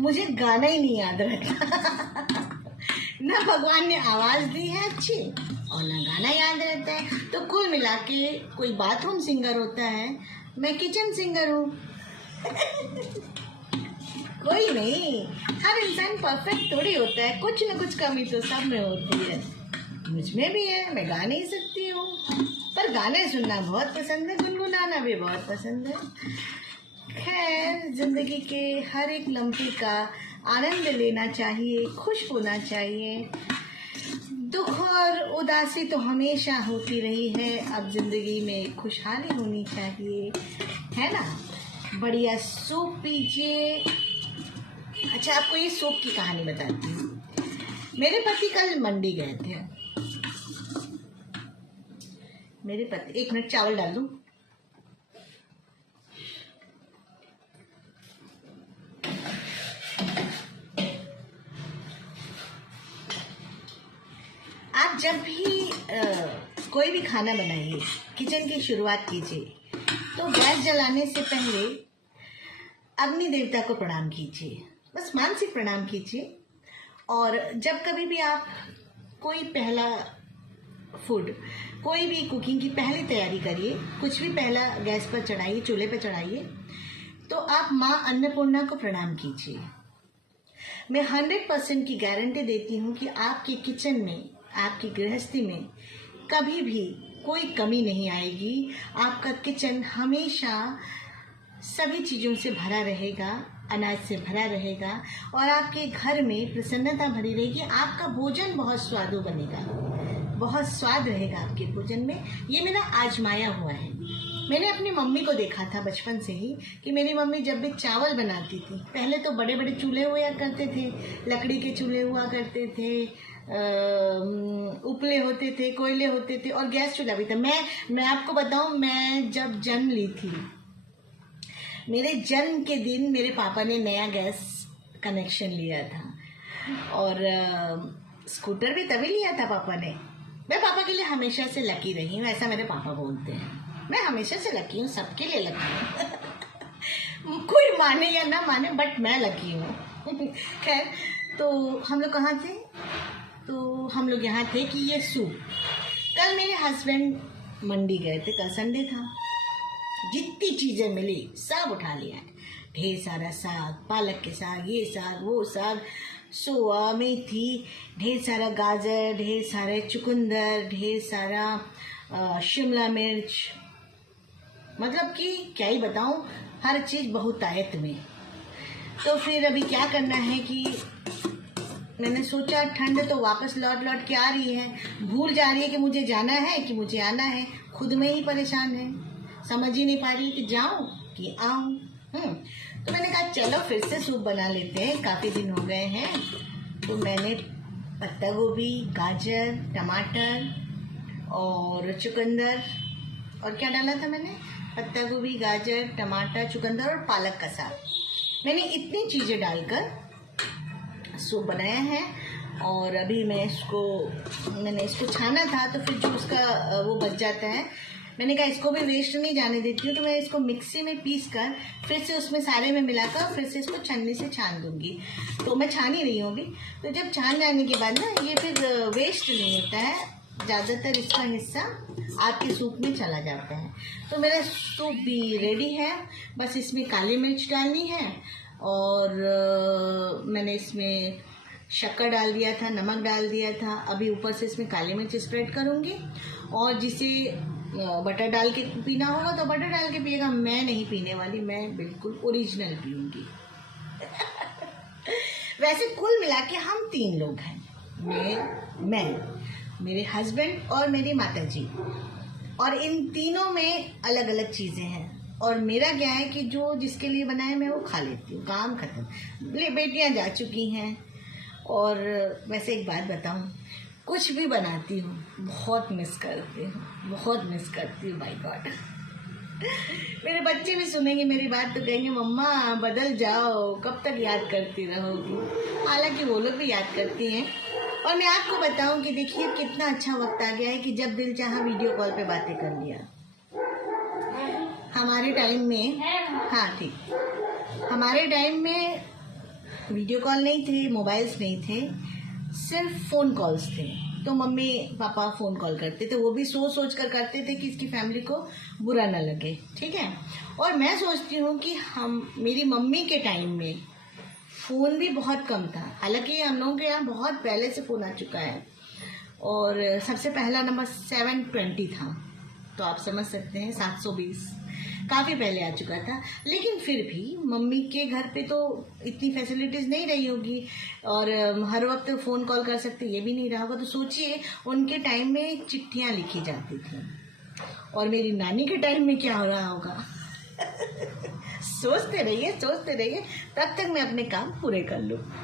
मुझे गाना ही नहीं याद रहता। ना भगवान ने आवाज दी है अच्छी और ना गाना याद रहता है। तो कुल मिला के कोई बाथरूम सिंगर होता है, मैं किचन सिंगर हूँ। कोई नहीं, हर इंसान परफेक्ट थोड़ी होता है, कुछ न कुछ कमी तो सब में होती है। मुझ में भी है, मैं गा नहीं सकती हूँ, पर गाने सुनना बहुत पसंद है, गुनगुनाना भी बहुत पसंद है। खैर, जिंदगी के हर एक लम्हे का आनंद लेना चाहिए, खुश होना चाहिए। दुख और उदासी तो हमेशा होती रही है, अब जिंदगी में खुशहाली होनी चाहिए, है ना। बढ़िया सूप पीजिए। अच्छा, आपको ये सूप की कहानी बताती हूँ। मेरे पति कल मंडी गए थे। मेरे पति, एक मिनट चावल डाल दूँ। आप जब भी कोई भी खाना बनाइए, किचन की शुरुआत कीजिए, तो गैस जलाने से पहले अग्नि देवता को प्रणाम कीजिए, बस मानसिक प्रणाम कीजिए। और जब कभी भी आप कोई पहला फूड, कोई भी कुकिंग की पहली तैयारी करिए, कुछ भी पहला गैस पर चढ़ाइए, चूल्हे पर चढ़ाइए, तो आप माँ अन्नपूर्णा को प्रणाम कीजिए। मैं 100% की गारंटी देती हूँ कि आपके किचन में, आपकी गृहस्थी में कभी भी कोई कमी नहीं आएगी। आपका किचन हमेशा सभी चीज़ों से भरा रहेगा, अनाज से भरा रहेगा, और आपके घर में प्रसन्नता भरी रहेगी। आपका भोजन बहुत स्वादु बनेगा, बहुत स्वाद रहेगा आपके भोजन में। ये मेरा आजमाया हुआ है। मैंने अपनी मम्मी को देखा था बचपन से ही कि मेरी मम्मी जब भी चावल बनाती थी, पहले तो बड़े बड़े चूल्हे हुआ करते थे, लकड़ी के चूल्हे हुआ करते थे, उपले होते थे, कोयले होते थे, और गैस चूल्हा भी था। मैं आपको बताऊं, मैं जब जन्म ली थी, मेरे जन्म के दिन मेरे पापा ने नया गैस कनेक्शन लिया था, और स्कूटर भी तभी लिया था पापा ने। मैं पापा के लिए हमेशा से लकी रही हूँ, ऐसा मेरे पापा बोलते हैं। मैं हमेशा से लकी हूँ, सबके लिए लकी हूँ। कोई माने या ना माने, बट मैं लकी हूँ। खैर, तो हम लोग कहाँ थे? तो हम लोग यहाँ थे कि ये सूप, कल मेरे हस्बैंड मंडी गए थे, कल संडे था। जितनी चीज़ें मिली सब उठा लिया है। ढेर सारा साग, पालक के साग, ये साग, वो साग, सोआ, मेथी, ढेर सारा गाजर, ढेर सारे चुकंदर, ढेर सारा शिमला मिर्च, मतलब कि क्या ही बताऊं, हर चीज़ बहुतायत में। तो फिर अभी क्या करना है कि मैंने सोचा ठंड तो वापस लौट के आ रही है, भूल जा रही है कि मुझे जाना है कि मुझे आना है, खुद में ही परेशान है, समझ ही नहीं पा रही कि जाऊं कि आऊं। तो मैंने कहा चलो फिर से सूप बना लेते हैं, काफ़ी दिन हो गए हैं। तो मैंने पत्ता गोभी, गाजर, टमाटर और चुकंदर, और क्या डाला था मैंने? पत्ता गोभी, गाजर, टमाटर, चुकंदर और पालक का साग। मैंने इतनी चीज़ें डालकर सूप बनाया है। और अभी मैंने इसको छाना था, तो फिर जो उसका वो बच जाता है, मैंने कहा इसको भी वेस्ट नहीं जाने देती हूँ, तो मैं इसको मिक्सी में पीस कर फिर से उसमें सारे में मिलाकर फिर से इसको छन्नी से छान दूंगी। तो मैं छान ही रही हूँ अभी। तो जब छान जाने के बाद ना, ये फिर वेस्ट नहीं होता है, ज़्यादातर इसका हिस्सा आपके सूप में चला जाता है। तो मेरा सूप भी रेडी है, बस इसमें काली मिर्च डालनी है, और मैंने इसमें शक्कर डाल दिया था, नमक डाल दिया था। अभी ऊपर से इसमें काली मिर्च स्प्रेड करूँगी, और जिसे बटर डाल के पीना होगा तो बटर डाल के पिएगा। मैं नहीं पीने वाली, मैं बिल्कुल ओरिजिनल पीऊँगी। वैसे कुल मिला के हम 3 लोग हैं, मैं, मेरे हस्बैंड और मेरी माताजी, और इन तीनों में अलग अलग चीज़ें हैं। और मेरा क्या है कि जो जिसके लिए बनाए मैं वो खा लेती हूँ, काम खत्म। बेटियाँ जा चुकी हैं। और वैसे एक बात बताऊँ, कुछ भी बनाती हूँ बहुत मिस करती हूँ, बहुत मिस करती हूँ, बाय गॉड। मेरे बच्चे भी सुनेंगे मेरी बात तो कहेंगे मम्मा बदल जाओ, कब तक याद करती रहोगी। हालांकि वो लोग भी याद करती हैं। और मैं आपको बताऊं कि देखिए कितना अच्छा वक्त आ गया है कि जब दिल चाहा वीडियो कॉल पे बातें कर लिया। हमारे टाइम में, हाँ ठीक, हमारे टाइम में वीडियो कॉल नहीं थे, मोबाइल्स नहीं थे, सिर्फ फ़ोन कॉल्स थे। तो मम्मी पापा फ़ोन कॉल करते थे, वो भी सोच सोच कर करते थे कि इसकी फैमिली को बुरा ना लगे, ठीक है। और मैं सोचती हूँ कि मेरी मम्मी के टाइम में फ़ोन भी बहुत कम था। हालांकि हम लोगों के यहाँ बहुत पहले से फ़ोन आ चुका है, और सबसे पहला नंबर 720 था, तो आप समझ सकते हैं 720 काफ़ी पहले आ चुका था। लेकिन फिर भी मम्मी के घर पे तो इतनी फैसिलिटीज़ नहीं रही होगी, और हर वक्त फ़ोन कॉल कर सकते ये भी नहीं रहा होगा। तो सोचिए उनके टाइम में चिट्ठियाँ लिखी जाती थी, और मेरी नानी के टाइम में क्या हो रहा होगा। सोचते रहिए, तब तक मैं अपने काम पूरे कर लूँ।